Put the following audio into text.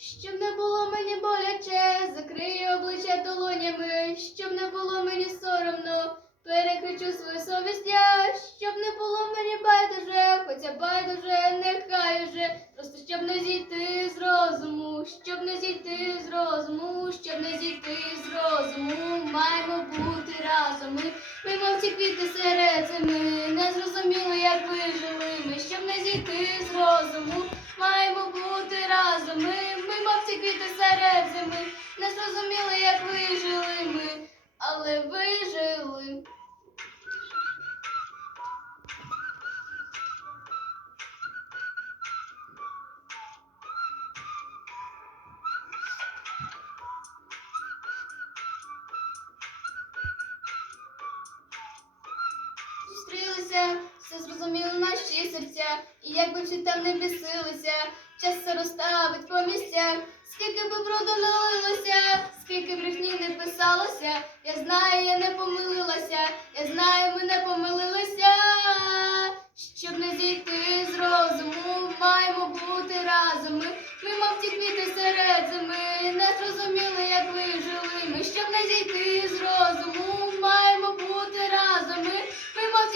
Щоб не було мені боляче, закрию обличчя долонями, щоб не було мені соромно, перекричу свою совість я, щоб не було мені байдуже, хоча байдуже, нехай уже, просто щоб не зійти з розуму, щоб не зійти з розуму, щоб не зійти з розуму, маємо бути разом. Ми, ми мов ці квіти серед зими, не зрозуміли, як вижили ми, щоб не зійти з розуму, маємо бути квіти серед зими, не зрозуміли, як вижили ми, але вижили. Зустрілися, все зрозуміли наші серця, і як би всі там не бісилися, все розставить по місцях, скільки би броду скільки брехні не писалося, я знаю, я не помилилася, я знаю, ми не помилилися, щоб не зійти з розуму, маємо бути разом. Ми, ми мов серед зими, не зрозуміли, як вижили ми, щоб не зійти з розуму, маємо бути разом. Ми, ми мов